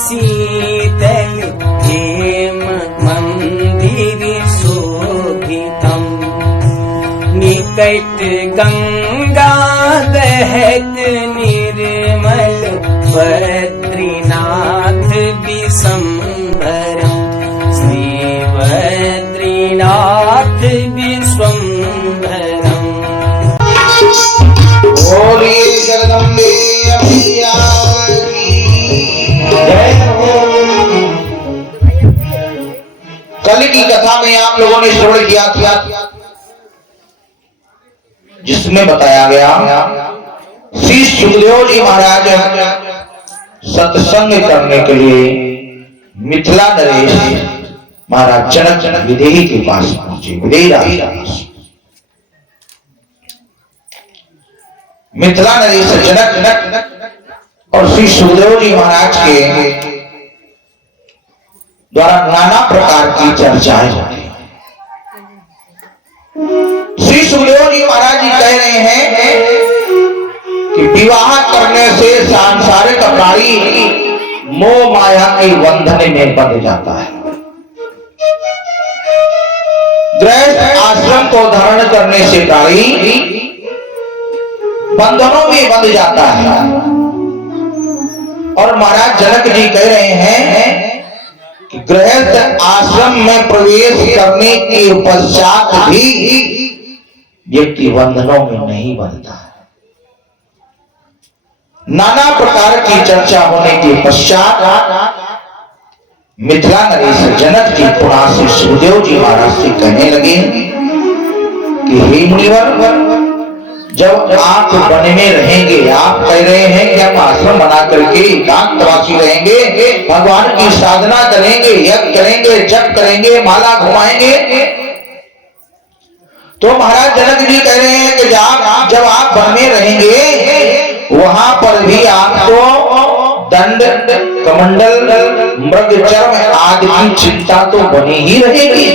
शीतल हेम मंदिर शोभितम् निकट गंगा बहत निर्मल बद्रीनाथ विश्वम्भरम् श्री बद्रीनाथ विश्वम्भरम्। बोलिए जगदम्बे मैया की जय हो। कल की कथा में आप लोगों ने श्रवण किया था, जिसमें बताया गया श्री सुखदेव जी महाराज सत्संग करने के लिए मिथिला नरेश महाराज जनक विदेही के पास पहुंचे। विदेही राजा मिथिला नरेश जनक और श्री सुखदेव जी महाराज के द्वारा नाना प्रकार की चर्चाएं होती हैं। श्री सुखदेव जी महाराज जी कह रहे हैं कि विवाह करने से सांसारिक प्राणी मोह माया के बंधन में बंध जाता है। गृहस्थ आश्रम को धारण करने से प्राणी बंधनों में बंध जाता है। और महाराज जनक जी कह रहे हैं कि गृहस्थ आश्रम में प्रवेश करने के पश्चात भी व्यक्ति बंधनों में नहीं बंधता है। नाना प्रकार की चर्चा होने के पश्चात मिथिला नरेश जनक जी पुनः श्री सुखदेव जी महाराज से कहने लगे कि हे मुनिवर, जब आप वन में रहेंगे, आप कह रहे हैं कि हम आश्रम बना करके एकांतवासी रहेंगे, भगवान की साधना करेंगे, यज्ञ करेंगे, जप करेंगे, माला घुमाएंगे, तो महाराज जनक जी कह रहे हैं कि जब आप वन में रहेंगे वहां पर भी आपको दंड, कमंडल, मृग चर्म आदि की चिंता तो बनी ही रहेगी।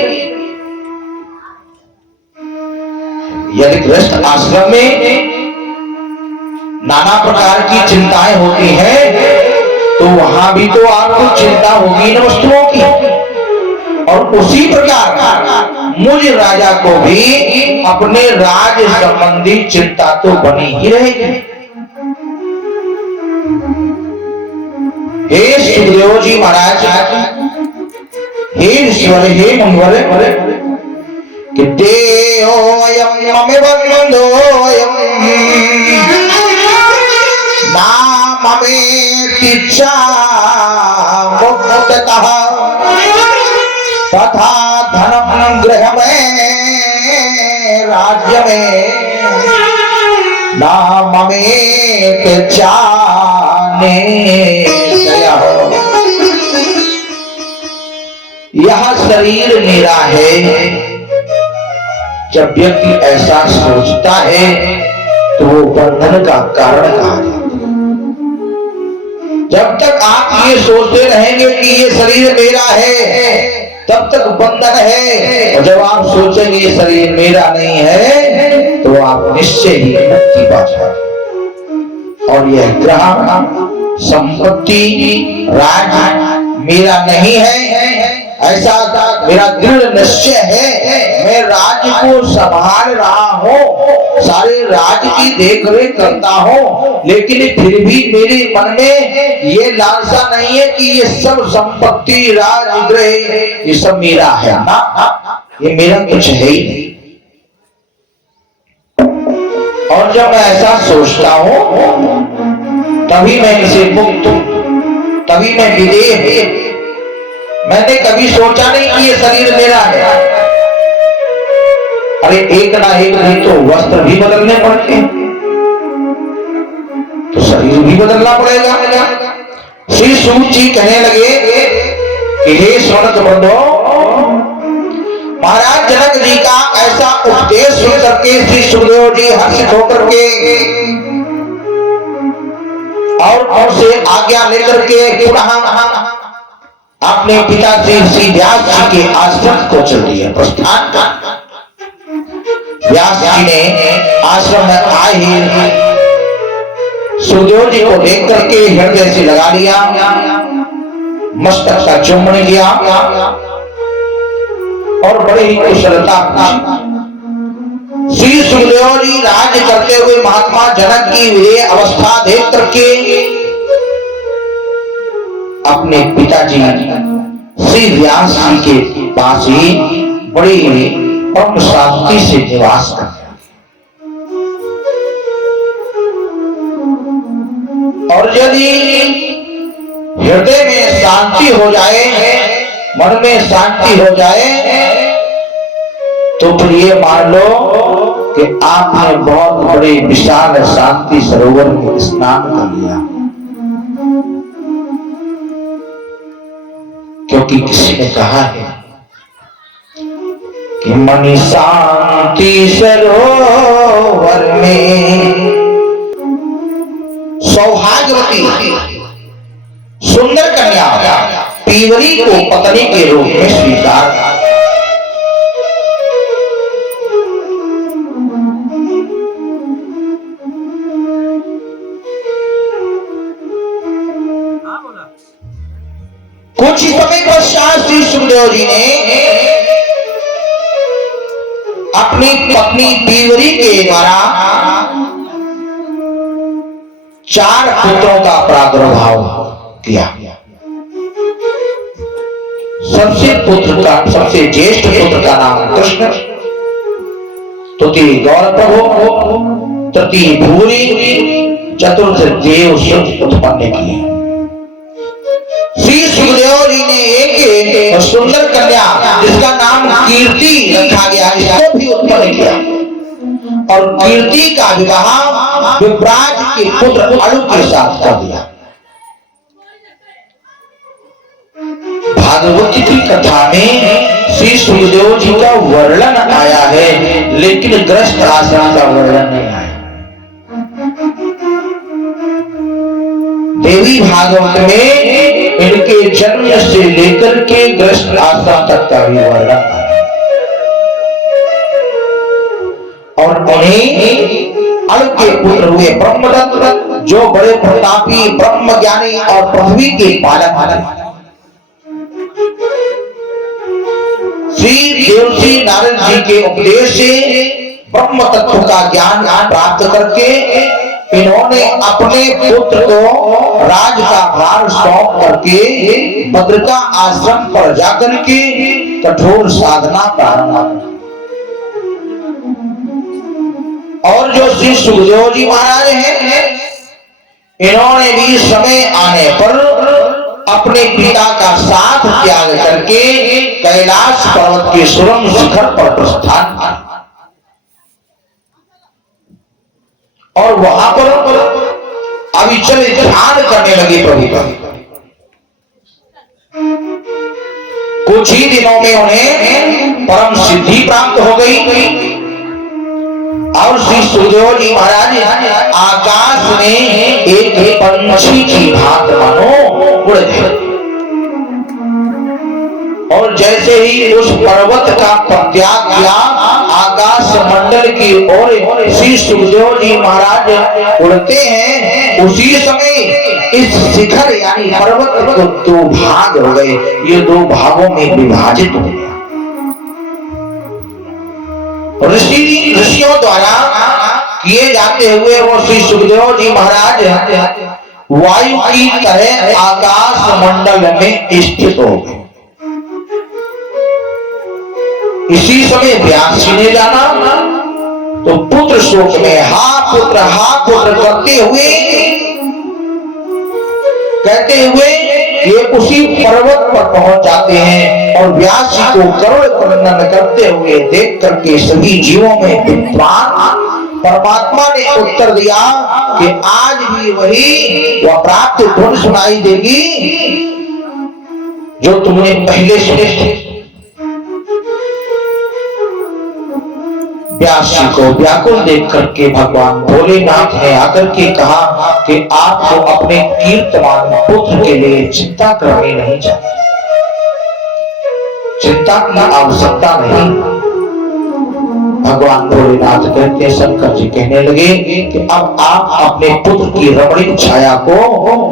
यदि गृहस्थ आश्रम में नाना प्रकार की चिंताएं होती हैं तो वहां भी तो आपको चिंता होगी न वस्तुओं की। और उसी प्रकार मुझ राजा को भी अपने राज संबंधी चिंता तो बनी ही रहेगी। हे सुखदेव जी महाराज, हे ईश्वर, हे मुनिवर, कि देहोयं ममे बन्धोयं नाममेतिच्छा मुक्ततः तथा धनम गृह में राज्य में नाममेतिच्छा यह शरीर मेरा है। जब व्यक्ति ऐसा सोचता है तो वो बंधन का कारण कहा जाता है। जब तक आप ये सोचते रहेंगे कि ये शरीर मेरा है तब तक बंधन है, और जब आप सोचेंगे ये शरीर मेरा नहीं है तो आप निश्चय ही मुक्ति पा जाएंगे। और यह ग्रह, संपत्ति, राज मेरा नहीं है, ऐसा मेरा दृढ़ निश्चय है। मैं राज्य को संभाल रहा हूँ, सारे राज्य की देखरेख करता हूँ, लेकिन फिर भी मेरे मन में ये लालसा नहीं है कि ये सब संपत्ति, राज, गृह ये सब मेरा है ना, ये मेरा कुछ है ही नहीं। और जब मैं ऐसा सोचता हूँ तभी मैं इसे मुक्त हूं, तभी मैं विदेह। मैंने कभी सोचा नहीं कि ये शरीर मेरा है। अरे एक ना एक दिन तो वस्त्र भी बदलने पड़ते हैं, तो शरीर भी बदलना पड़ेगा। श्री सूत जी कहने लगे कि हे सोनक बंधो, महाराज जनक जी का ऐसा उपदेश सुन करके श्री सुखदेव जी हर्षित होकर के और से आज्ञा लेकर के पुनः अपने पिताजी श्री व्यास जी के आश्रम को चल दिया, प्रस्थान कर। व्यास जी ने आश्रम में आए ही सुखदेव जी को देख करके हृदय से लगा लिया मस्तक का चुम्बन किया और बड़े ही कुशलता श्री सुखदेव जी राज्य करते हुए महात्मा जनक की विजय अवस्था देख करके अपने पिताजी श्री व्यास जी के पास ही बड़ी परम शांति से निवास करते। और यदि हृदय में शांति हो जाए, मन में शांति हो जाए, तो फिर ये मान लो कि आपने बहुत बड़े विशाल शांति सरोवर में स्नान कर लिया। क्योंकि किसी ने कहा है कि मनि शांति सरोवर में सौभाग्यवती सुंदर कन्या पीवरी को पत्नी के रूप में स्वीकार। कुछ समय पश्चात श्री सुखदेव जी ने अपनी पत्नी पीवरी के द्वारा 4 पुत्रों का प्रादुर्भाव किया। सबसे ज्येष्ठ पुत्र का नाम कृष्ण, तृतीय गौर प्रभु, तृतीय भूरी, चतुर्थ देव उत्पन्न किए। श्री सुखदेव जी ने एक सुंदर कन्या जिसका नाम कीर्ति रखा गया, इसको भी उत्पन्न किया और कीर्ति का विवाह विप्राज के पुत्र अणु के साथ कर दिया। भागवत की कथा में श्री सुखदेव जी का वर्णन आया है, लेकिन ग्रस्त आश्रम का वर्णन नहीं आया। देवी भागवत में इनके जन्म से लेकर के ग्रस्त आश्रम तक का भी वर्णन आया। और उन्हें अणु के पुत्र हुए ब्रह्मदत्त, जो बड़े प्रतापी ब्रह्म ज्ञानी और पृथ्वी के पालक थे। श्री देवसी नारद जी के उपदेश से ब्रह्म तत्व का ज्ञान प्राप्त करके इन्होंने अपने पुत्र को राज का भार सौंप करके बद्रिका आश्रम पर जाकर के कठोर साधना प्रारंभ। और जो श्री सुखदेव जी महाराज हैं, इन्होंने भी समय आने पर अपने पिता का साथ त्याग करके कैलाश पर्वत के सुरम शिखर पर प्रस्थान किया और वहां पर अविचल ध्यान करने लगे प्रभु का। कुछ ही दिनों में उन्हें परम सिद्धि प्राप्त हो गई और श्री सुखदेव जी महाराज आकाश में एक पंछी की भांति मानो उड़ गए। और जैसे ही उस पर्वत का परित्याग किया, आकाश मंडल की ओर श्री सुखदेव जी महाराज उड़ते हैं। उसी समय इस शिखर यानी पर्वत को 2 भाग हो गए, ये 2 भागों में विभाजित हो गया। ऋषियों द्वारा किए जाते हुए वो श्री सुखदेव जी महाराज वायु की तरह आकाश मंडल में स्थित हो गए। इसी समय व्यास जी ने जाना तो पुत्र शोक में हा पुत्र कहते हुए ये उसी पर्वत पर पहुंच जाते हैं और व्यास जी को करुण क्रंदन करते हुए देख करके सभी जीवों में विद्वान परमात्मा ने उत्तर दिया कि आज भी वही वह प्राप्त गुण सुनाई देगी जो तुमने पहले सुने थे। व्यास जी को व्याकुल देख करके भगवान भोलेनाथ ने आकर के कहा कि आपको अपने कीर्तमान पुत्र के लिए चिंता करनी नहीं चाहिए, चिंता की आवश्यकता नहीं। भगवान भोलेनाथ कहते, शंकर जी कहने लगे कि अब आप अपने पुत्र की रमणीक छाया को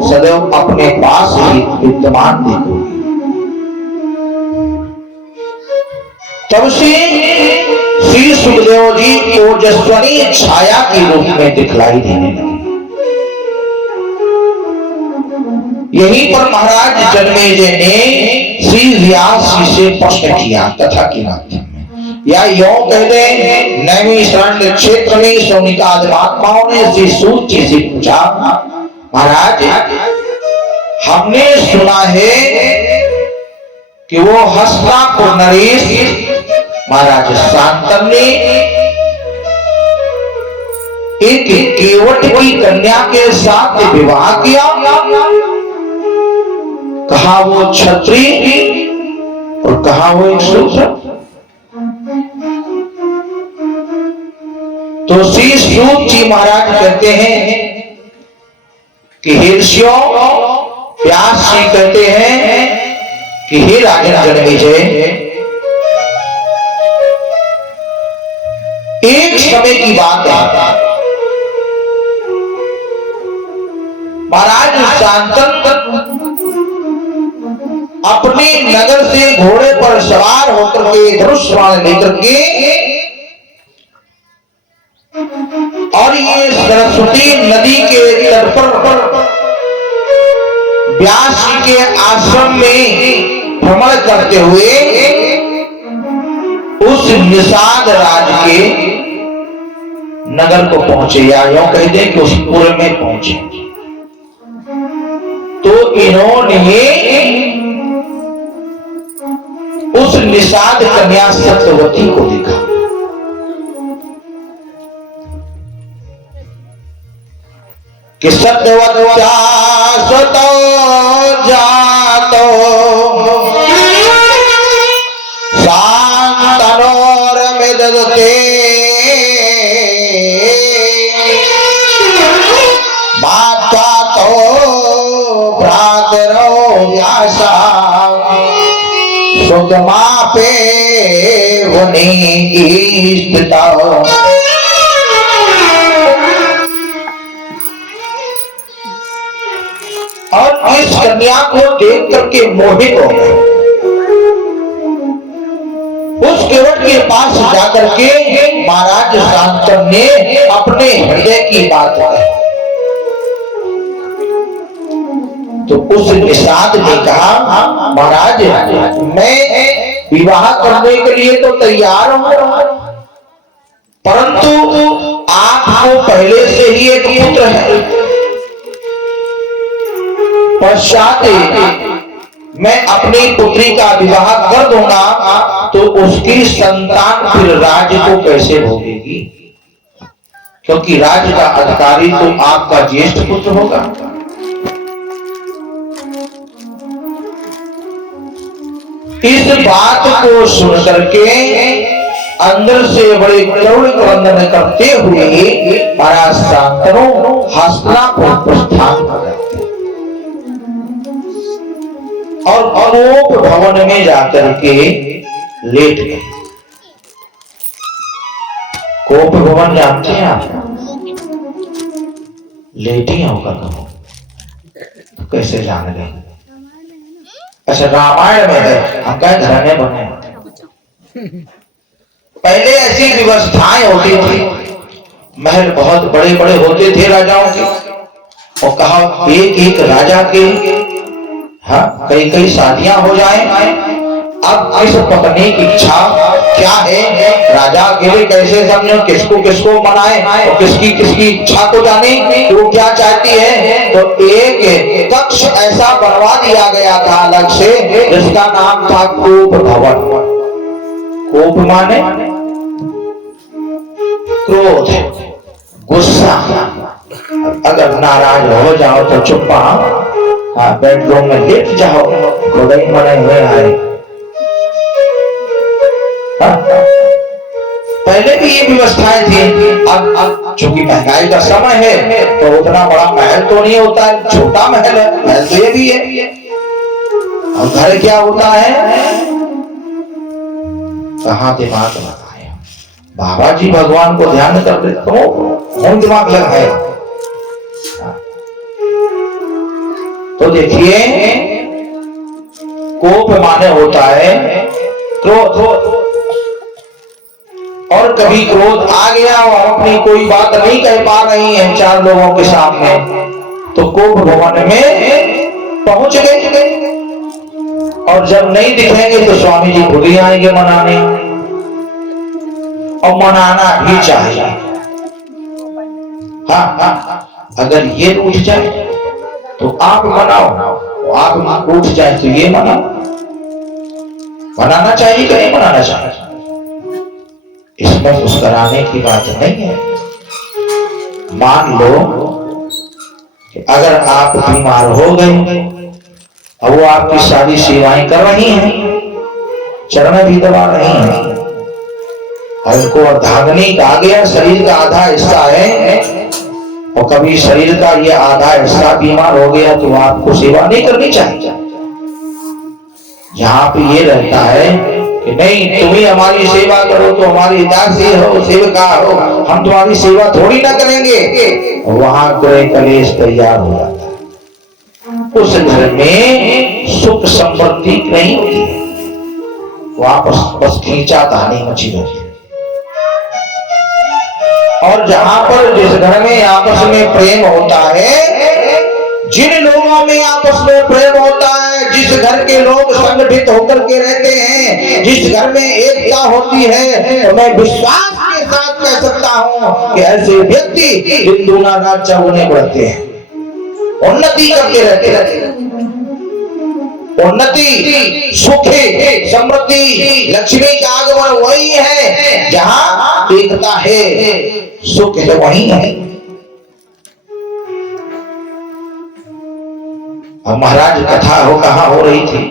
सदैव अपने पास ही विद्यमान देखोगे। तब से श्री सुखदेव जी ओजस्वनी छाया के रूप में दिखलाई देने लगे। यहीं पर महाराज जन्मेजय ने श्री व्यास जी से प्रश्न किया कथा के माध्यम में, या यूं कह दे नैमिषारण्य क्षेत्र में सौनिकादि महात्माओं ने श्री सूत जी से पूछा, महाराज हमने सुना है कि वो हस्तिनापुर नरेश महाराज शांतनु ने एक केवट की कन्या के साथ विवाह किया, कहा वो क्षत्रिय और कहा वो एक शूद्र। तो श्री सूत जी महाराज कहते हैं कि हे ऋषियों, व्यास जी कहते हैं कि हे राजन जन्मेजय, एक समय की बात है, महाराज शांतनु अपने नगर से घोड़े पर सवार होकर के धनुष बाण लेकर के और ये सरस्वती नदी के तट पर व्यास जी के आश्रम में भ्रमण करते हुए उस निषाद राज के नगर को पहुंचे, या यूं कह दें कि उस पुर में पहुंचे। तो इन्होंने उस निषाद कन्या सत्यवती को देखा। कि सत्यवत्या सतो जातो शांतनोर्मिदते माता तो भ्रातरो व्यासा सुगमापे वनी स्थिता। और इस कन्या को देख करके मोहित हो गए। उस केवट के पास जाकर के महाराज शांतनु ने अपने हृदय की बात कही। तो उस निषाद ने कहा, महाराज मैं विवाह करने के लिए तो तैयार हूं, परंतु आपको पहले से ही एक पुत्र है, पश्चात मैं अपनी पुत्री का विवाह कर दूंगा तो उसकी संतान फिर राज्य को कैसे भोगेगी, क्योंकि राज्य का अधिकारी तो आपका ज्येष्ठ पुत्र होगा। इस बात को सुनकर के अंदर से बड़े करुण क्रंदन करते हुए महाराज शांतनु हस्तिनापुर प्रस्थान कर रहे थे और कोप भवन में जाकर के लेट गए। कोप भवन जानते हैं आप? लेटी होगा कहो तो कैसे जान गए? अच्छा, रामायण में है, हम कहें घराने बने। पहले ऐसी व्यवस्थाएं होती थी, महल बहुत बड़े बड़े होते थे राजाओं के, और कहा एक एक राजा के हाँ कई कई शादियां हो जाए। अब इस पत्नी की इच्छा क्या है, राजा अकेले कैसे समझो, किसको किसको मनाए और किसकी किसकी इच्छा को जाने वो क्या चाहती है। तो एक कक्ष ऐसा बनवा दिया गया था अलग से, जिसका नाम था कोप भवन। कोप माने क्रोध, गुस्सा। अगर नाराज हो जाओ तो चुप्पा, हाँ बेडरूम में लेट जाओ, खुदाई मने हुए आए। पहले भी ये व्यवस्थाएं थी। अब चूंकि महंगाई का समय है तो उतना बड़ा महल तो नहीं होता है, छोटा महल है, महल तो ये भी है। और घर क्या होता है, कहाँ दिमाग लगाया। बाबा जी भगवान को ध्यान कर रहे तो कौन दिमाग लगाए। तो देखिए कोप माने होता है क्रोध, और कभी क्रोध आ गया और अपनी कोई बात नहीं कह पा रही है चार लोगों के सामने, तो कोप भवन में पहुंच गए, और जब नहीं दिखेंगे तो स्वामी जी खुद ही आएंगे मनाने, और मनाना भी चाहिए। हाँ, अगर ये उठ जाए तो आप मनाओ, आप उठ जाए तो ये मनाओ। मनाना चाहिए कि नहीं मनाना चाहिए, इसमें मुस्कुराने की बात नहीं है। मान लो कि अगर आप बीमार हो गए और वो आपकी सारी सेवाएं कर रही हैं, चरण भी दबा रही हैं, और उनको अर्धांगिनी कहा गया, शरीर का आधा हिस्सा है, और कभी शरीर का ये आधा हिस्सा बीमार हो गया तो आपको सेवा नहीं करनी चाहिए। यहाँ पे ये रहता है कि नहीं तुम ही हमारी सेवा करो तो हमारी दासी हो, सेवका हो, हम तुम्हारी सेवा थोड़ी ना करेंगे, वहां कोई कलेश तैयार हो जाता है। उस घर में सुख समृद्धि नहीं होती है, वापस बस खींचा तानी मची रहती है। और जहां पर जिस घर में आपस में प्रेम होता है, जिन लोगों में आपस में प्रेम होता है, जिस घर के लोग संगठित होकर के रहते हैं, जिस घर में एकता होती है, तो मैं विश्वास के साथ कह सकता हूं कि ऐसे व्यक्ति दिन दूना रात चौगुने बढ़ते हैं, उन्नति करते रहते हैं। उन्नति, सुखी, समृद्धि, लक्ष्मी का आगमन वही है जहां एकता है, सुख है वही है। अब महाराज कथा हो कहां हो रही थी,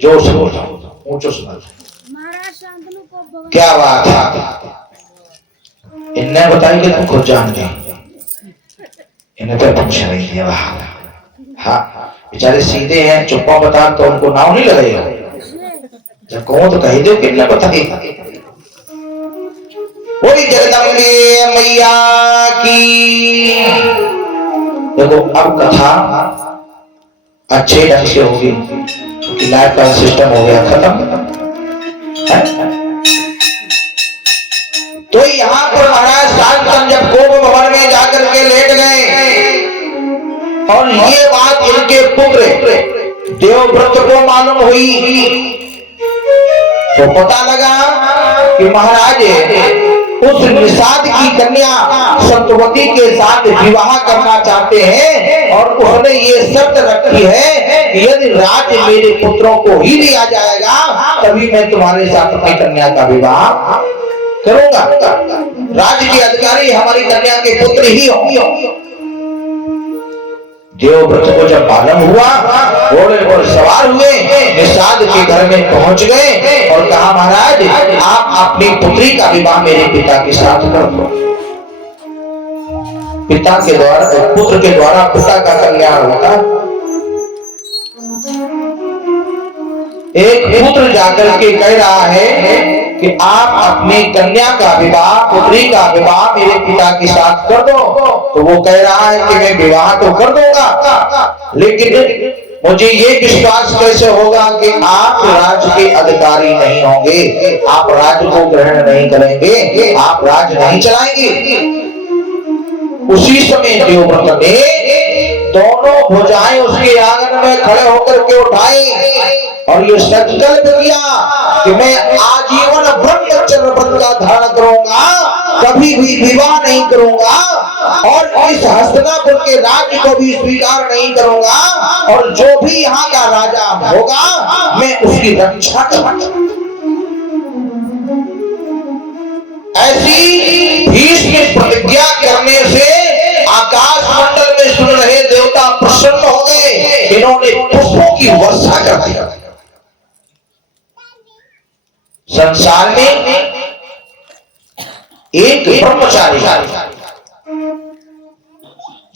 जोर से बोल, ऊंचो सुना। क्या बात है, इनने बताई कि तुम खुद जान गए, इन्हें तो पूछ रही है। हाँ, बेचारे सीधे हैं, चुप्पा बता तो उनको नाव नहीं लगेगा, जब कहो तो कह दो कि इन्हें बताई। बोली जगदम्बे मैया की। देखो अब कथा अच्छे ढंग से होगी क्योंकि लाइव का सिस्टम हो गया खत्म है? तो यहाँ पर महाराज शांतन जब कोप भवन में जाकर के लेट गए, और ये बात इनके पुत्र देवव्रत को मालूम हुई, तो पता लगा कि महाराज उस निषाद की कन्या सत्यवती के साथ विवाह करना चाहते हैं, और उसने ये शर्त रखी है कि यदि राज मेरे पुत्रों को ही दिया जाएगा तभी मैं तुम्हारे साथ अपनी कन्या का विवाह करूंगा। राज्य के अधिकारी हमारी कन्या के पुत्र ही होंगे। देवव्रत को जब मालूम हुआ, घोड़े पर सवार हुए, निषाद के घर में पहुंच गए और कहा महाराज आप अपनी पुत्री का विवाह मेरे पिता के साथ कर दो। पिता के द्वारा, पुत्र के द्वारा पिता का कल्याण होता। एक पुत्र जाकर के कह रहा है कि आप अपनी कन्या का विवाह, पुत्री का विवाह मेरे पिता के साथ कर दो। तो वो कह रहा है कि मैं विवाह तो कर दूंगा, लेकिन मुझे ये विश्वास कैसे होगा कि आप राज्य के अधिकारी नहीं होंगे, आप राज्य को ग्रहण नहीं करेंगे, आप राज्य नहीं चलाएंगे। उसी समय देवव्रत ने दोनों भुजाएं उसके आंगन में खड़े होकर के उठाई और ये संकल्प किया कि मैं आजीवन ब्रह्मचर्य व्रत का धारण करूंगा, कभी भी विवाह नहीं करूंगा, और इस हस्तिनापुर के राज्य को भी स्वीकार नहीं करूंगा, और जो भी यहाँ का राजा होगा मैं उसकी रक्षा करूंगा। ऐसी भीष्म प्रतिज्ञा करने से आकाश मंडल में सुन रहे देवता प्रसन्न हो गए, इन्होंने पुष्पों की वर्षा कर दी। संसार में एक ब्रह्मचारी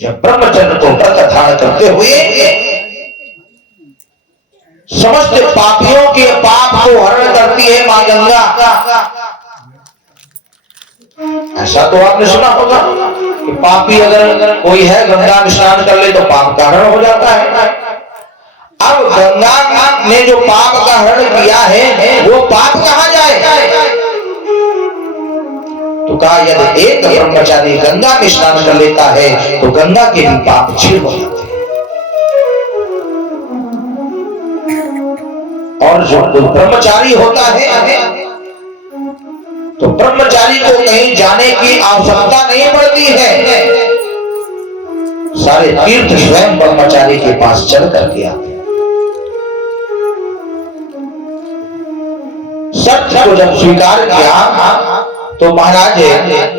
जब ब्रह्मचर्य को व्रत धारण करते हुए समस्त पापियों के पाप को हरण करती है मां गंगा। ऐसा तो आपने सुना होगा कि पापी अगर कोई है गंगा में स्नान कर ले तो पाप का हरण हो जाता है। अब गंगा ने जो पाप का हरण किया है वो पाप कहां जाए? तो कहा यदि एक ब्रह्मचारी गंगा में स्नान कर लेता है तो गंगा के भी पाप क्षीण हो जाते हैं। और जो ब्रह्मचारी होता है तो ब्रह्मचारी को कहीं जाने की आवश्यकता नहीं पड़ती है, सारे तीर्थ स्वयं ब्रह्मचारी के पास चल करके आते हैं। सत्य को जब स्वीकार किया तो महाराज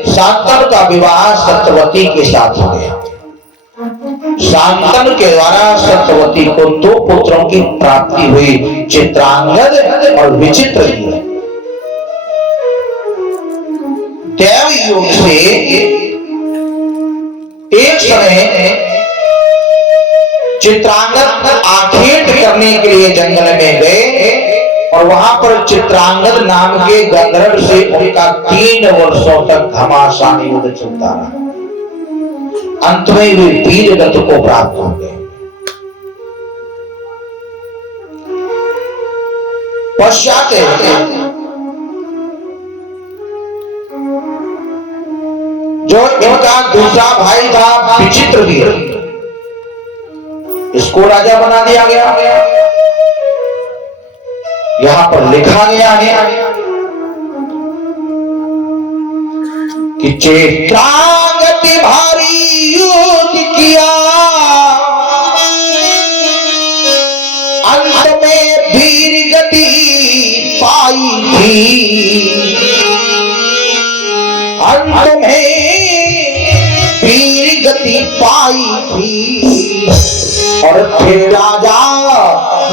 शांतनु का विवाह सत्यवती के साथ हो गया। शांतनु के द्वारा सत्यवती को 2 पुत्रों की प्राप्ति हुई, चित्रांगद और विचित्र। देव योग से एक समय चित्रांगद आखेट करने के लिए जंगल में गए और वहां पर चित्रांगद नाम के गंधर्व से उनका 3 वर्षों तक घमासान युद्ध चलता रहा। अंत में वे वीर गति को प्राप्त हो गए। पश्चात जो इनका दूसरा भाई था विचित्रवीर, इसको राजा बना दिया गया। यहां पर लिखा गया है कि चित्रांगद भारी युद्ध किया, अंत में वीर गति पाई थी, अंत में वीर गति पाई थी। और फिर राजा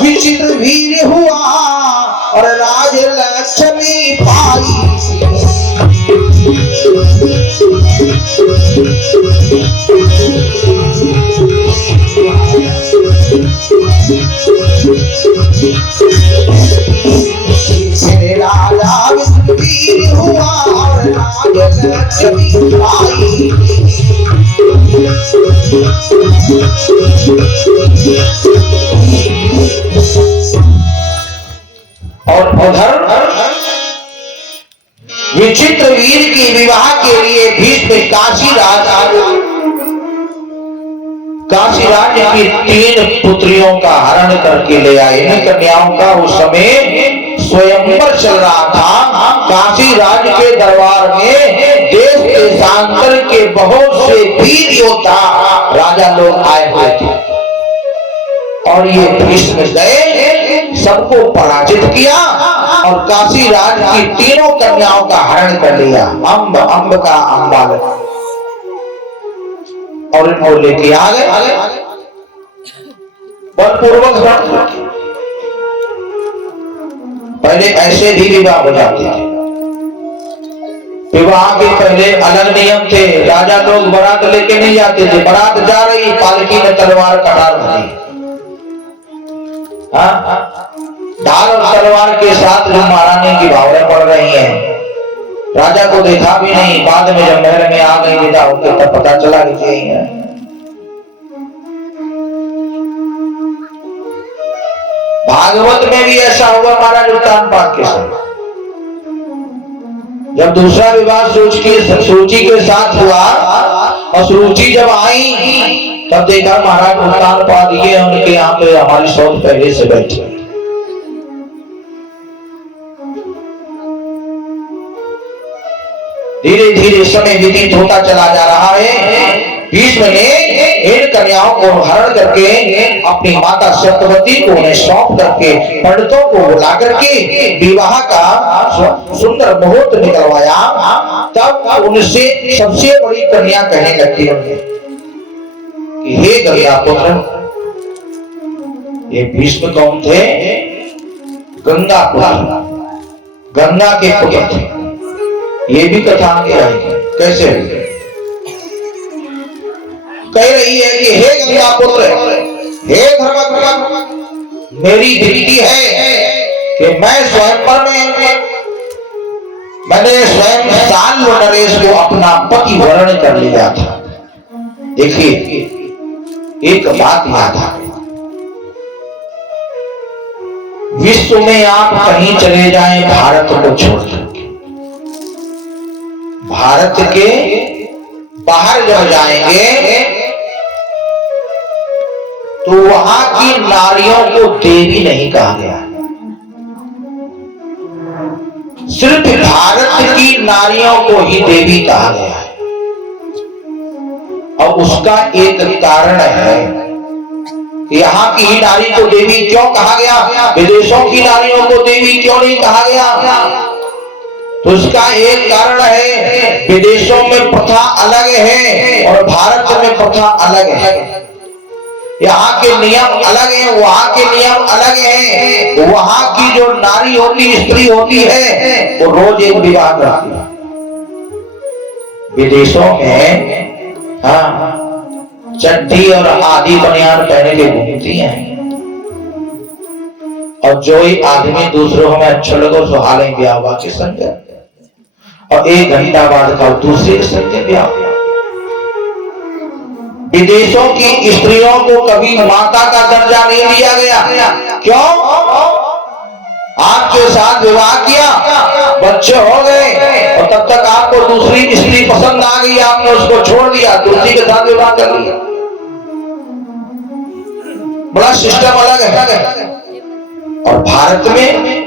विचित्र वीर हुआ और राज लक्ष्मी पाई। फिर राजा विचित्र वीर हुआ और राज लक्ष्मी पाई। और उधर विचित्र वीर के विवाह के लिए भीष्म काशीराज की 3 पुत्रियों का हरण करके ले आए। इन कन्याओं का उस समय स्वयंवर चल रहा था। काशीराज के दरबार में देश देशांतर के बहुत से वीर योद्धा राजा लोग आए हुए थे और ये भीष्म गए, सबको पराजित किया और काशीराज की 3 कन्याओं का हरण कर लिया। अंब का अम्बालक और इनको लेके आ गए बलपूर्वक। पहले ऐसे भी विवाह हो जाते थे। विवाह के पहले अलग नियम थे। राजा लोग बारात लेके नहीं जाते थे। बारात जा रही, पालकी में तलवार कटार भरी, ढाल और तलवार के साथ जो महारानी की भावनाएं पड़ रही हैं। राजा को देखा भी नहीं, बाद में जब महल में आ गई विदा होकर तब पता चला कि यही है। भागवत में भी ऐसा हुआ महाराज उत्तानपाद के साथ। जब दूसरा विवाह सूची के साथ हुआ और सूची जब आई तब देखा महाराज उत्तानपाद ये उनके यहाँ पे हमारी सौत पहले से बैठी। धीरे धीरे समय व्यतीत होता चला जा रहा है। भीष्म ने इन कन्याओं को हरण करके अपनी माता सत्यवती को उन्हें सौंप करके पंडितों को बुला करके विवाह का सुंदर मुहूर्त निकलवाया। तब उनसे सबसे बड़ी कन्या कहने लगती है कि हे गंगा पुत्र, ये भीष्म कौन थे? गंगा पुत्र, गंगा के पुत्र थे। ये भी कथा आगे आएगी। कैसे कह रही है कि हे गंगा पुत्र, हे धर्मज्ञ, मेरी दृष्टि है कि मैं स्वयंवर में मैंने स्वयं साल नरेश को अपना पति वर्ण कर लिया था। देखिए एक बात याद आ गई, विश्व में आप कहीं चले जाएं भारत को छोड़ करके, भारत के बाहर जब जाएंगे तो वहां की नारियों को देवी नहीं कहा गया, सिर्फ भारत की नारियों को ही देवी कहा गया है। और उसका एक कारण है, यहाँ की ही नारी को देवी क्यों कहा गया, विदेशों की नारियों को देवी क्यों नहीं कहा गया? तो उसका एक कारण है, विदेशों में प्रथा अलग है और भारत में प्रथा अलग है। यहाँ के नियम अलग हैं, वहां के नियम अलग हैं। वहां की जो नारी होती, स्त्री होती है, वो रोज एक विवाह करती है। विदेशों में हाँ चड्डी और आदि बनियान पहने के घूमती हैं, और जो ही आदमी दूसरों में अच्छा लगो सो हाल ही ब्याह हुआ के संग, और 1 घंटा बाद का दूसरे के संग ब्याह हुआ। विदेशों की स्त्रियों को कभी माता का दर्जा नहीं दिया गया। क्यों? आपके साथ विवाह किया, बच्चे हो गए और तब तक आपको दूसरी स्त्री पसंद आ गई, आपने उसको छोड़ दिया, दूसरी के साथ विवाह कर लिया। बड़ा सिस्टम अलग है। और भारत में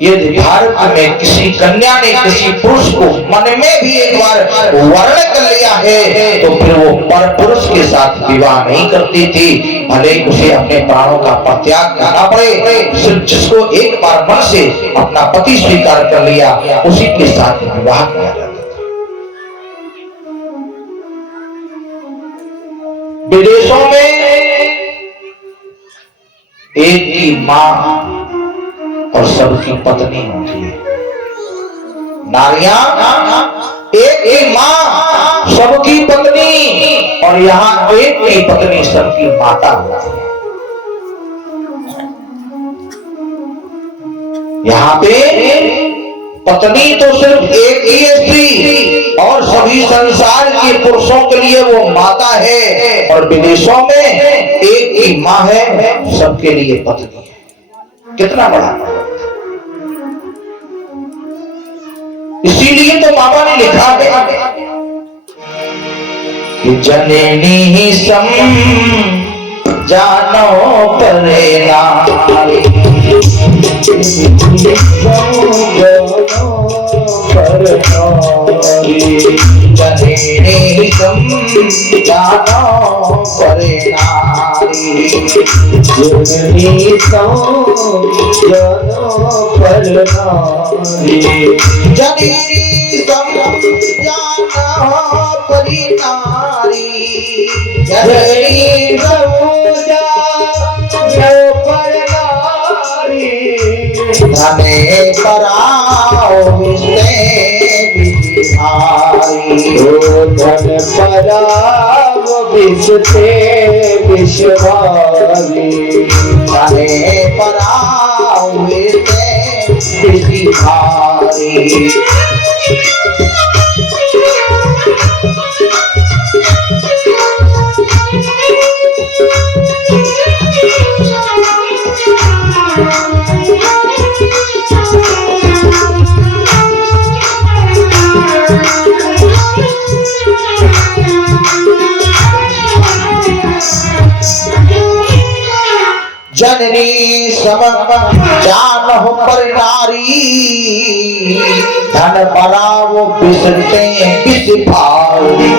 यदि भारत में किसी कन्या ने किसी पुरुष को मन में भी एक बार वर्ण कर लिया है तो फिर वो पर पुरुष के साथ विवाह नहीं करती थी, भले ही उसे अपने प्राणों का परित्याग करना पड़े। सिर्फ जिसको एक बार मन से अपना पति स्वीकार कर लिया उसी के साथ विवाह किया जाता था। विदेशों में एक की मां और सबकी पत्नी होती है। नारियां एक की मां सबकी पत्नी, और यहाँ एक की पत्नी सबकी माता होती है। यहाँ पे पत्नी तो सिर्फ एक ही स्त्री और सभी संसार के पुरुषों के लिए वो माता है, और विदेशों में एक ही माँ है, सबके लिए पत्नी है। कितना बड़ा! इसीलिए तो बाबा ने लिखा है कि जननी सम जानो परे नारी, जननी सम जानो परे नारी, जननी सम जानो परे नारी, जननी सम जानो परे नारी, जननी सम जानो परे नारी, धने पराओ विषे विषहारी, धन पराओ विषते विषहारी, धने पराओ विषे विषहारी। जननी सम जानहु पर नारी, धन पराओ बिसते विष भारी।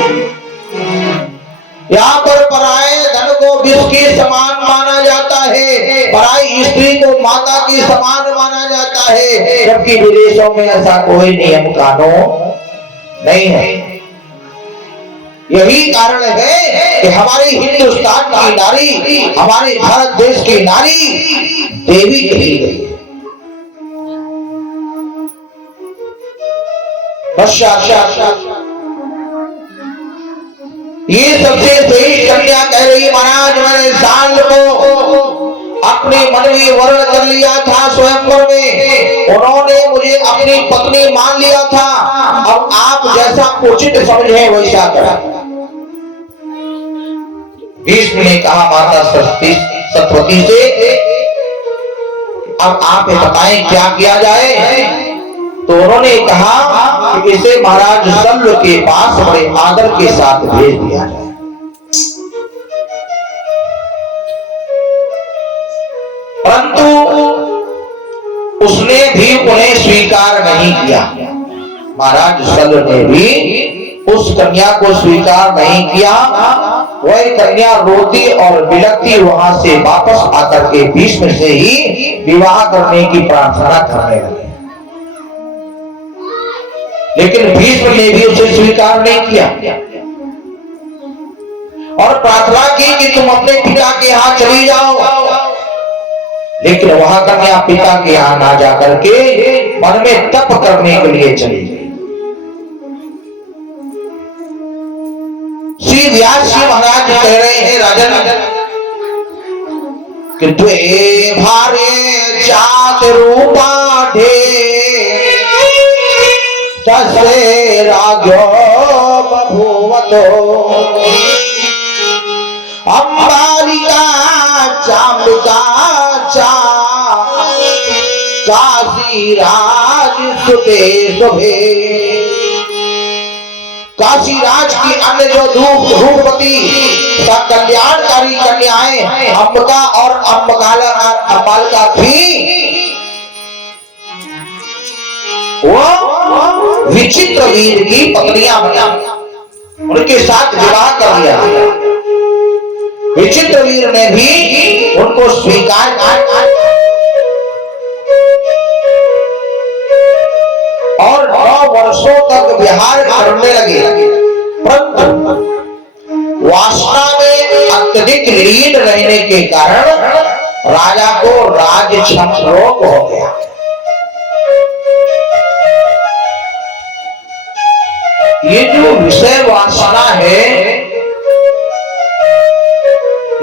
यहाँ पर पराये धन को विष के समान माना जाता है, पराई स्त्री को माता के समान माना जाता है, जबकि विदेशों में ऐसा कोई नियम कानून नहीं है। यही कारण है कि हमारे हिंदुस्तान की नारी, हमारे भारत देश की नारी देवी कही गई है। ये सबसे श्रेष्ठ कन्या कह रही, महाराज मैंने साल को आपने मन में वर्ण कर लिया था स्वयंवर में, उन्होंने मुझे अपनी पत्नी मान लिया था, अब आप जैसा उचित समझे वैसा करें। भीष्म ने कहा माता सत्यवती से, अब आप बताएं क्या किया जाए। तो उन्होंने कहा कि इसे महाराज शल्य के पास बड़े आदर के साथ भेज दिया जाए। परंतु उसने भी उन्हें स्वीकार नहीं किया। महाराज शल्य ने भी उस कन्या को स्वीकार नहीं किया। वह कन्या रोती और बिलखती वहां से वापस आकर के भीष्म से ही विवाह करने की प्रार्थना करने लगे, लेकिन भीष्म ने भी उसे स्वीकार नहीं किया और प्रार्थना की कि तुम अपने पिता के यहाँ चली जाओ। लेकिन वह कन्या पिता के यहाँ ना जाकर के मन में तप करने के लिए चली गई। श्री व्यास जी महाराज कह रहे हैं राजन कि द्वे भारे जात रूपा ढे तसे राजो बभूवतो अंबालिका चामुका चा काशी राज सुते शोभे। काशी राज की अन्य जो रूपवती कल्याणकारी कन्याएं अंबिका और अंबालिका थी, वो विचित्र वीर की पत्नियां बनी, उनके साथ विवाह कर लिया। विचित्र वीर ने भी उनको स्वीकार और 9 वर्षों तक विहार करने लगे। परंतु वासना में अत्यधिक लीन रहने के कारण राजा को राजक्षम रोग हो गया। ये जो विषय वासना है,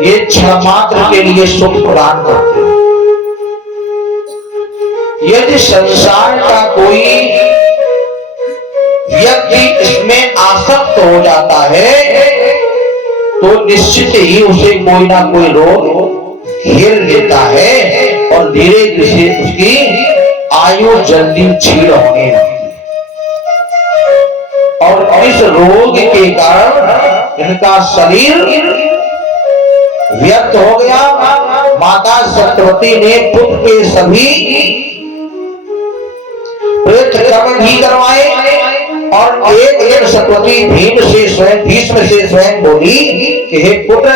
ये क्षण मात्र के लिए सुख प्रदान करते हैं। यदि संसार का कोई व्यक्ति इसमें आसक्त हो जाता है तो निश्चित ही उसे कोई ना कोई रोग घेर लेता है और धीरे धीरे उसकी आयु जल्दी क्षीण होने लगती है। और इस रोग के कारण इनका शरीर व्यर्थ हो गया। माता सत्यवती ने पुत्र के सभी प्रेत कर्म भी करवाए और एक दिन सत्यवती भीष्म से स्वयं बोली कि हे पुत्र,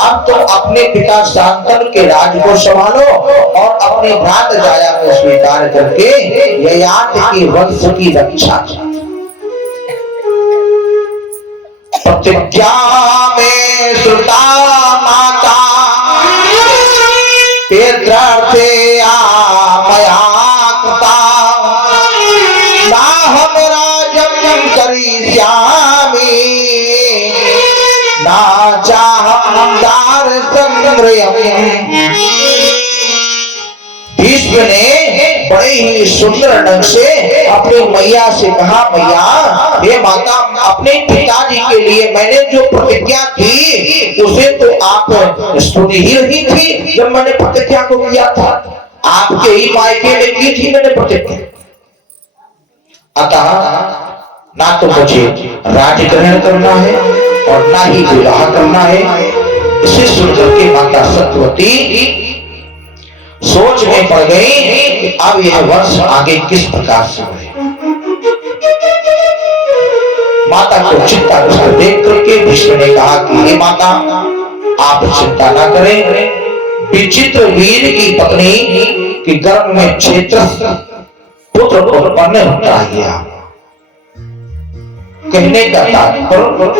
अब तुम अपने पिता शांतनु के राज को संभालो और अपने भ्रात जाया को स्वीकार करके ययाति की वंश की रक्षा करो। प्रतिज्ञा में श्रुता माता पितृर्थे मया कृता ना हम राजम करिष्यामि ना चाहं दार संग्रयम्। भीष्म ने बड़े ही सुंदर ढंग से अपनी मैया से कहा, मैया हे माता, अपने पिताजी के लिए मैंने जो प्रतिज्ञा की उसे तो आप सुन ही रही थी जब मैंने प्रतिज्ञा को किया था। आपके ही मायके में की थी मैंने प्रतिज्ञा। अतः ना तो मुझे राज्य ग्रहण करना है और ना ही विवाह करना है। इसे सुनकर के माता सत्यवती सोच में पड़ गई कि अब यह वर्ष आगे किस प्रकार से बढ़े। माता को चिंता देख करके भीष्म ने कहा कि हे माता, आप चिंता ना करें। विचित्र वीर की पत्नी के गर्भ में क्षेत्र पुत्र उत्पन्न चाहिए। कहने का तात्पर्य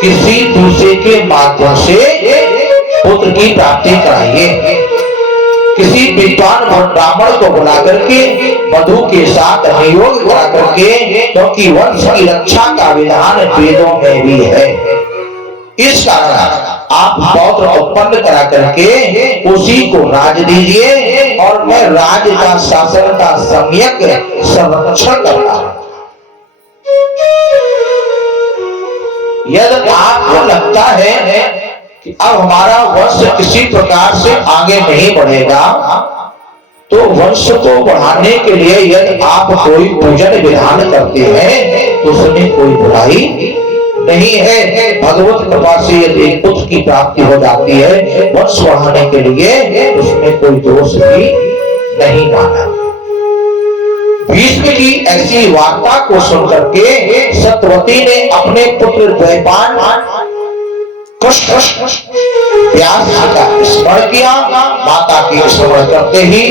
किसी दूसरे के माध्यम से पुत्र की प्राप्ति कराइए। किसी विद्वान ब्राह्मण को बुला करके वधु के साथ नियोग करा करके, क्योंकि वंश की रक्षा का विधान वेदों में भी है। इस कारण आप पौत्र उत्पन्न करा करके उसी को राज दीजिए और मैं राज का शासन का सम्यक संरक्षण करता हूं। यदि आपको लगता है कि अब हमारा वंश किसी प्रकार से आगे नहीं बढ़ेगा, तो वंश को बढ़ाने के लिए यदि आप कोई पूजन विधान करते हैं तो उसमें कोई बुराई नहीं है। भगवत कृपा से यदि पुत्र की प्राप्ति हो जाती है वंश बढ़ाने के लिए, उसमें कोई दोष भी नहीं माना। भीष्म की ऐसी वार्ता को सुनकर के सत्यवती ने अपने पुत्र द्वैपायन व्यास जी का स्मरण किया। माता के स्मरण करते ही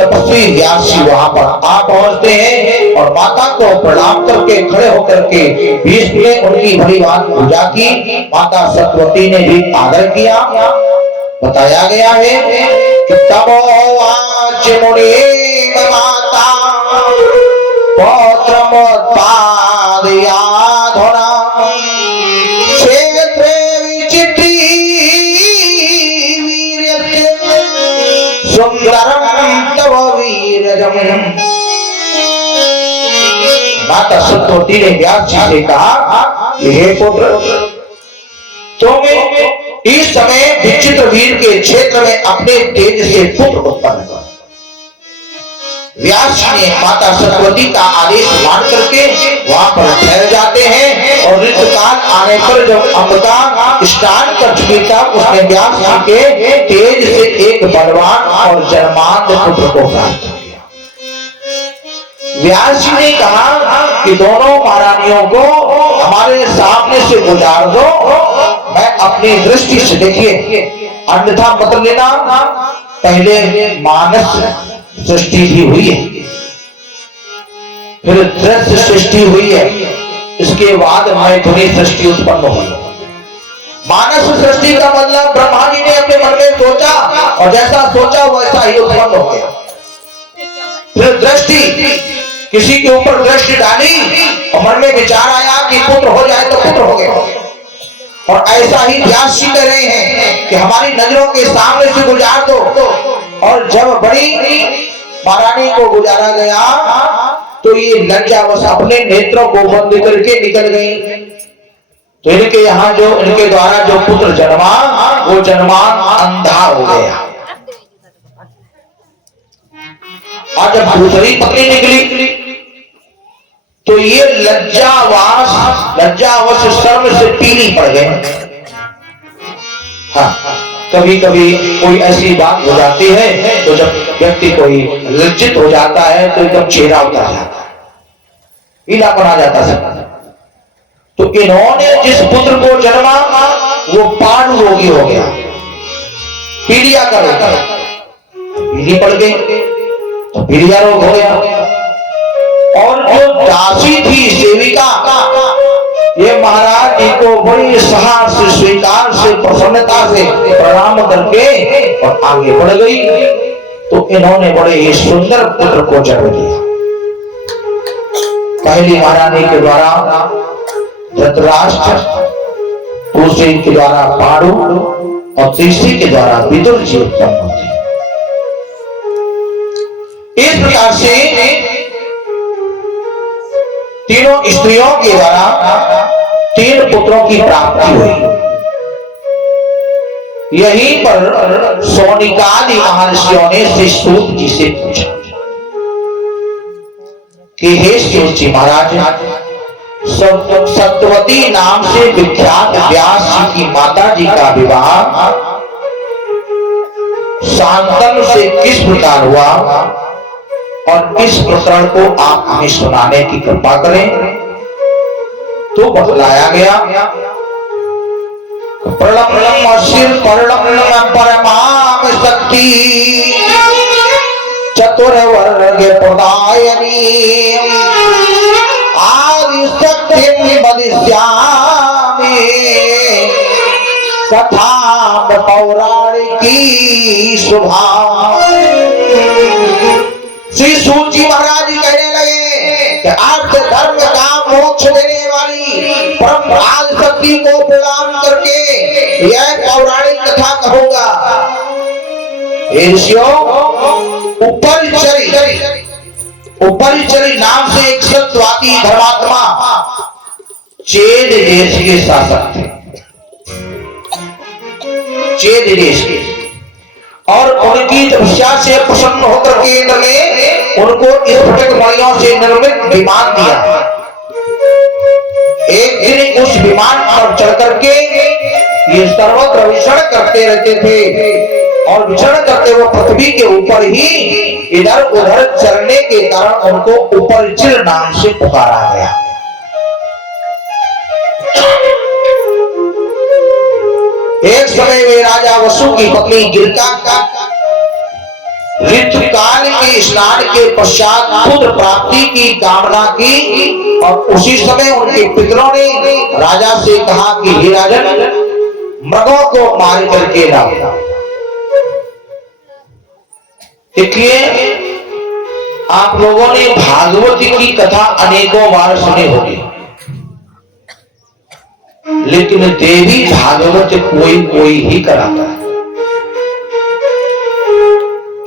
तपस्वी व्यास जी वहां पर आ पहुंचते हैं और माता को प्रणाम करके खड़े होकर के भीष्म ने उनकी भली बात पूजा की। माता सत्यवती ने भी आदर किया। बताया गया है कि तमोवाच मुनि माता पौत्रमुत्पादयाधुना क्षेत्रे विचिटी वीर्यस्य सुंदरम तव वीरजम। माता सत्यवती ने व्यास जी से कहा कि हे पुत्र, तुम इस समय विचित्र वीर के क्षेत्र में अपने तेज से पुत्र उत्पन्न करो। व्यास जी ने माता सत्यवती का आदेश मान करके वहां पर ठहर जाते हैं और ऋतुकाल आने पर जब अमृता स्नान कर चुकी तब उसने व्यास जी के तेज से एक बलवान और जन्मांध पुत्र को प्राप्त किया। व्यास जी ने कहा कि दोनों महारानियों को हमारे सामने से गुजार दो, मैं अपनी दृष्टि से, देखिए अन्यथा मत लेना, पहले मानस सृष्टि भी हुई है, फिर दृश्य सृष्टि हुई है, इसके बाद मैथुनी सृष्टि उत्पन्न हुई। मानस सृष्टि का मतलब ब्रह्मा जी ने अपने मन में सोचा और जैसा सोचा वैसा ही उत्पन्न हो गया। फिर दृष्टि, किसी के ऊपर दृष्टि डाली और मन में विचार आया कि पुत्र हो जाए तो पुत्र हो गया। और ऐसा ही व्यास जी कह रहे हैं कि हमारी नजरों के सामने से गुजार दो। और जब बड़ी महारानी को गुजारा गया तो ये लज्जावश अपने नेत्रों को बंद करके निकल गई। तो इनके यहाँ जो इनके द्वारा जो पुत्र जन्मा वो जन्मान अंधा हो गया। और जब दूसरी पत्नी निकली तो ये लज्जावश शर्म से पीली पड़ गए। हाँ, कभी कभी कोई ऐसी बात हो जाती है तो जब व्यक्ति कोई लज्जित हो जाता है तो एकदम चेहरा उतर जाता है, पीला पड़ा जाता है। तो इन्होंने जिस पुत्र को जन्मा वो पांडु रोगी हो गया, पीलिया का रोग, पीली पड़ गई तो पीलिया रोग हो गया। और जो दासी थी सेविका, ये महाराज जी को बड़ी साहस से, स्वीकार से, प्रसन्नता से प्रणाम करके और आगे बढ़ गई। तो इन्होंने बड़े ही सुंदर पुत्र को जन्म दिया। पहली महारानी के द्वारा धृतराष्ट्र, दूसरी के द्वारा पांडु और तीसरी के द्वारा विदुर जी उत्पन्न होते। इस प्रकार से तीनों स्त्रियों के द्वारा 3 पुत्रों की प्राप्ति हुई। यहीं पर सोनिकादि महर्षियों ने श्री सूत जी से पूछा कि हे सूत जी महाराज, सत्यवती नाम से विख्यात व्यास जी की माता जी का विवाह शांतनु से किस प्रकार हुआ और इस प्रकरण को आप हमें सुनाने की कृपा करें। तो बतलाया गया, परमाम शक्ति चतुर्वर्ग प्रदायनी आदि शक्ति बदिष्यामि कथा पौराणिकी शुभा। श्री सूत जी महाराज जी कहने लगे कि अर्थ धर्म काम मोक्ष देने वाली परम आदि शक्ति को प्रणाम करके यह कहूंगा। ऋषियों, उपरिचरी नाम से एक सत्यवादी धर्मात्मा चेद देश के शासक थे, चेद देश के, और उनकी तपस्या से प्रसन्न होकर के इंद्र ने उनको स्फटिक मणियों से निर्मित विमान दिया। एक दिन उस विमान पर चढ़ करके ये सर्वत्र विचरण करते रहते थे, और विचरण करते हुए पृथ्वी के ऊपर ही इधर उधर चलने के कारण उनको उपरिचर नाम से पुकारा गया। एक समय में राजा वसु की पत्नी गिरका ऋतुकाल के स्नान के पश्चात पुत्र प्राप्ति की कामना की, और उसी समय उनके पितरों ने राजा से कहा कि हे राजन, मृगों को मार करके लाओ। देखिए, आप लोगों ने भागवत की कथा अनेकों बार सुनी होगी, लेकिन देवी भागवत कोई कोई ही कराता है,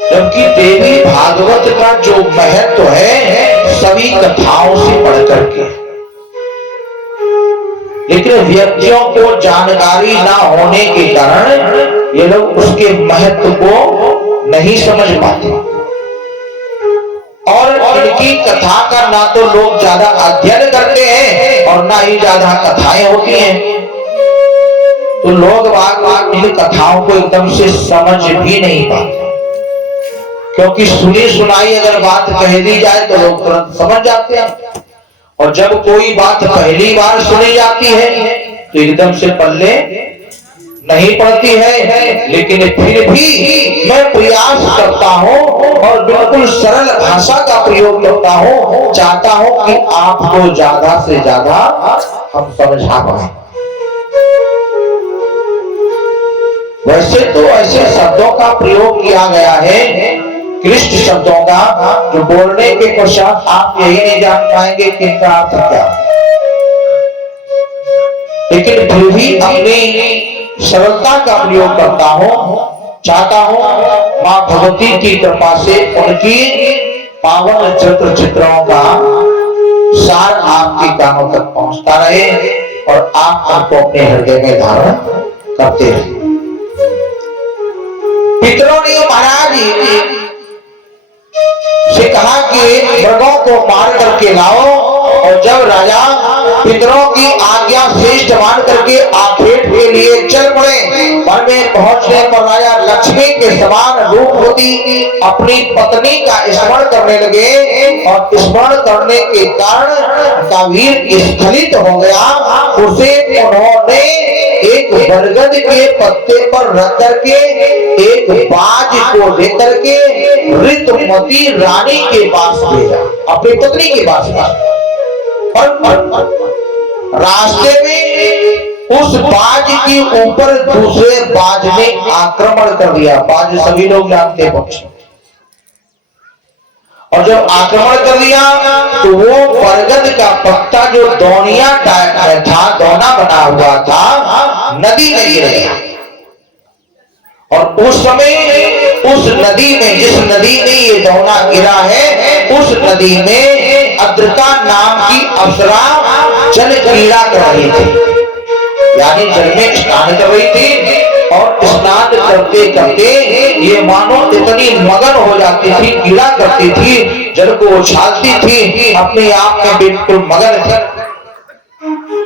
जबकि देवी भागवत का जो महत्व है सभी कथाओं से बढ़ करके, लेकिन व्यक्तियों को जानकारी ना होने के कारण ये लोग उसके महत्व को नहीं समझ पाते, और इनकी कथा का ना तो लोग ज्यादा अध्ययन करते हैं और ना ही ज्यादा कथाएं होती हैं, तो लोग बाग इन कथाओं को एकदम से समझ भी नहीं पाते, क्योंकि सुनी सुनाई अगर बात कह दी जाए तो लोग तुरंत समझ जाते हैं, और जब कोई बात पहली बार सुनी जाती है तो एकदम से पल्ले नहीं पड़ती है। लेकिन फिर भी मैं प्रयास करता हूं और बिल्कुल सरल भाषा का प्रयोग करता हूं, चाहता हूं कि आपको ज्यादा से ज्यादा हम समझा पाए। वैसे तो ऐसे शब्दों का प्रयोग किया गया है, क्लिष्ट शब्दों का, जो बोलने के पश्चात आप यही नहीं जान पाएंगे कि इनका अर्थ क्या, लेकिन फिर भी अपनी सरलता का प्रयोग करता हूं, चाहता हूं मां भगवती की कृपा से उनकी पावन चित्रों का सार आपके कानों तक पहुंचता रहे और आप उनको अपने हृदय में धारण करते रहे। पितरों ने महाराज से कहा कि मृगों को मार करके लाओ, और जब राजा पितरों की आज्ञा श्रेष्ठ मान करके आखेट के लिए चल पड़े, वन में पहुंचने पर राजा लक्ष्मी के समान रूपवती अपनी पत्नी का स्मरण करने लगे, और स्मरण करने के कारण का वीर स्खलित हो गया। उसे उन्होंने एक बरगद के पत्ते पर रख करके एक बाज को लेकर के ऋतुमती रानी के पास भेजा, अपनी पत्नी के पास। रास्ते में उस बाज के ऊपर दूसरे बाज ने आक्रमण कर दिया। बाज सभी लोग जानते हैं पक्षी, और जब आक्रमण कर दिया तो वो बरगद का पत्ता जो दौनिया था, दौना बना हुआ था, नदी में गिर गया। और उस समय उस नदी में, जिस नदी में ये दौना गिरा है, उस नदी में अद्रिका नाम की अप्सरा जल क्रीड़ा कर रही थी, यानी जल में स्नान कर रही थी। और स्नान करते करते ये मानो इतनी मगन हो जाती थी, क्रीड़ा करती थी, जल को उछालती थी, अपने आप में बिल्कुल मगन थी।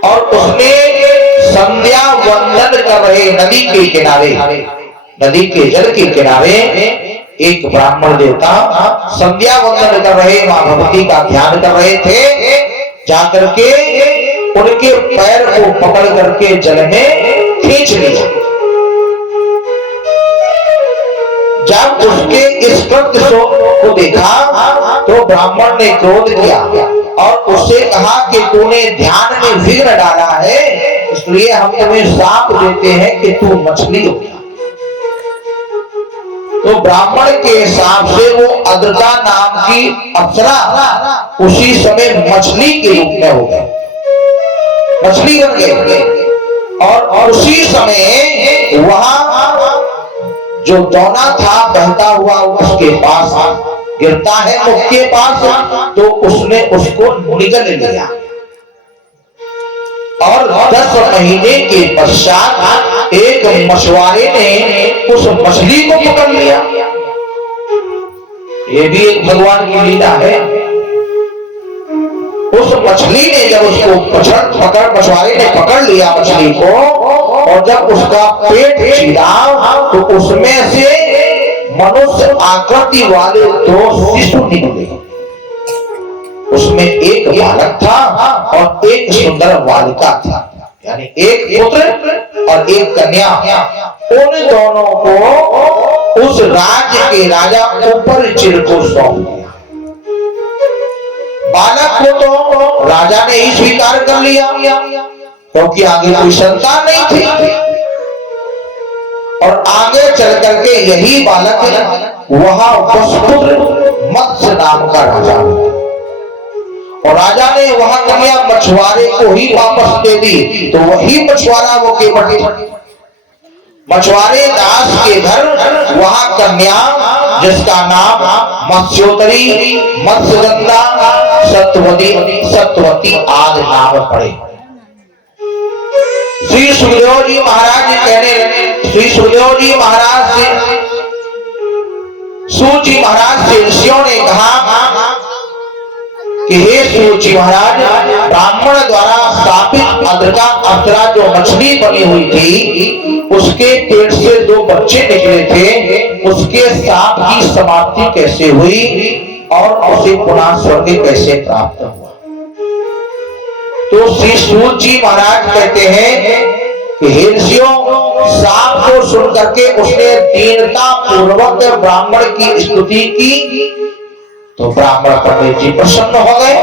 और उसने संध्या वंदन कर रहे नदी के किनारे, नदी के जल के किनारे एक ब्राह्मण देवता संध्या वंदन कर रहे, मां भगवती का ध्यान कर रहे थे। जाकर के उनके पैर को पकड़ करके जल में खींच लिया। जब उसके इस कृत्य को देखा तो ब्राह्मण ने क्रोध किया और उससे कहा कि तूने ध्यान में विघ्न डाला है, इसलिए हम तुम्हें श्राप देते हैं कि तू मछली हो गया। तो ब्राह्मण के हिसाब से वो अद्रिका नाम की अप्सरा उसी समय मछली के रूप में हो गई, मछली बन गई। और उसी समय वहां जो दोना था बहता हुआ उसके पास गिरता है मुख के पास, तो उसने उसको निगल लिया और 10 महीने के पश्चात एक मछुआरे ने उस मछली को पकड़ लिया। ये भी एक भगवान की लीला है। उस मछली ने जब उसको मछुआरे ने पकड़ लिया मछली को, और जब उसका पेट चीरा तो उसमें से मनुष्य आकृति वाले 2 शिशु निकले। उसमें एक बालक था और एक सुंदर बालिका था, यानी एक पुत्र और एक कन्या। उन दोनों को उस राज्य के राजा ऊपर चिर को सौंप दिया। बालक को तो राजा ने ही स्वीकार कर लिया, क्योंकि आगे कोई संतान नहीं थी, और आगे चल करके यही बालक वहां वसुपुत्र मत्स्य नाम का राजा, और राजा ने वहां कन्या मछुआरे को ही वापस दे दी। तो वही मछुआरा वो केवट मछुआरे दास के घर वहां कन्या, जिसका नाम मत्स्योतरी, मत्स्यगंधा, सत्यवती आदि नाम पड़े। श्री सुखदेव जी महाराज कहने लगे, श्री सुखदेव जी महाराज से सूत जी महाराज से ऋषियों ने कहा कि हे सूत जी महाराज, ब्राह्मण द्वारा स्थापित अप्सरा जो मछली बनी हुई थी, उसके पेट से 2 बच्चे निकले थे, उसके साप की समाप्ति कैसे हुई और उसे पुनः स्वर्ग कैसे प्राप्त हुआ? तो श्री सूत जी महाराज कहते हैं कि हे ऋषियों, साप को सुन करके उसने दीनता पूर्वक ब्राह्मण की स्तुति की, तो ब्राह्मण पंडित जी प्रसन्न हो गए,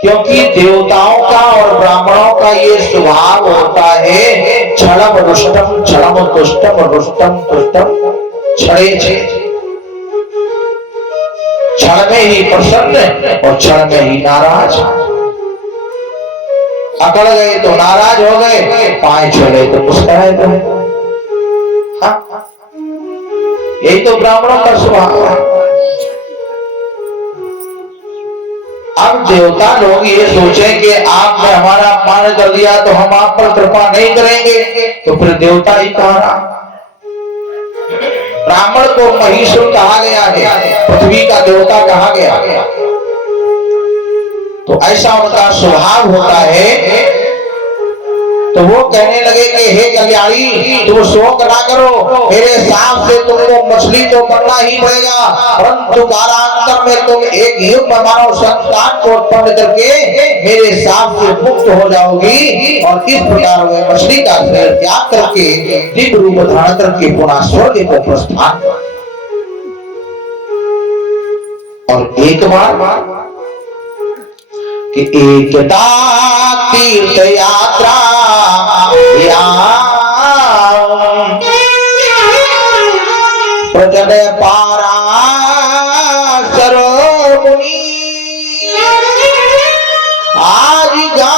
क्योंकि देवताओं का और ब्राह्मणों का ये स्वभाव होता है छलम रुष्टम छलम दुष्टम रुष्टम तुष्टम छड़े छे, क्षण में ही प्रसन्न और क्षण में ही नाराज। अकड़ गए तो नाराज हो गए, पाए छुए तो मुस्कुराए गए। यही तो ब्राह्मणों का स्वभाव है। अब देवता लोग ये सोचें कि आपने हमारा अपमान कर दिया तो हम आप पर कृपा नहीं करेंगे, तो फिर देवता ही कहा। ब्राह्मण को महीश्वर कहा गया है, पृथ्वी का देवता कहा गया, तो ऐसा उनका स्वभाव होता है। तो वो कहने लगे कि हे कल्याणी, तुम शोक ना करो, मेरे साथ से तुमको मछली तो बनना ही पड़ेगा, परंतु कालांतर में तुम एक युग मानव संतान को उत्पन्न करके मेरे साथ से मुक्त हो जाओगी, और इस प्रकार वह मछली का शरीर त्याग करके दिव्य रूप धारण करके पुनः स्वर्ग को प्रस्थान। और एक बार कि एकदा तीर्थ यात्रा प्रजन पारा मुनि आज गा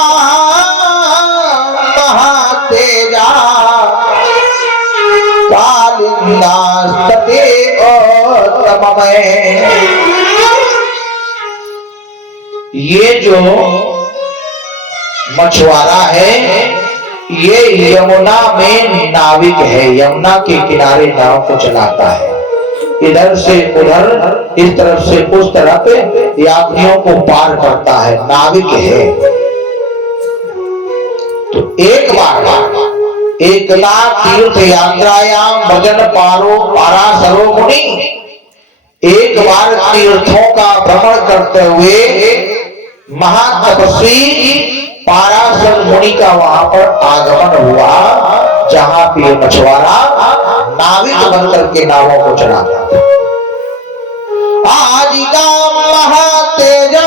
महातेजा कालिंदा सते ये जो मछुआरा है, ये यमुना में नाविक है, यमुना के किनारे नाव को चलाता है, इधर से उधर, इस तरफ से उस तरफ यात्रियों को पार करता है, नाविक है। तो एक बार एकला तीर्थ यात्रायाम भजन पारो पाराशरो मुनि, एक बार तीर्थों का भ्रमण करते हुए महातपस्वी पाराशर मुनि का वहां पर आगमन हुआ, जहां पे मछुआरा नाविक बनकर के नावों को चलाता था। आज का महातेजा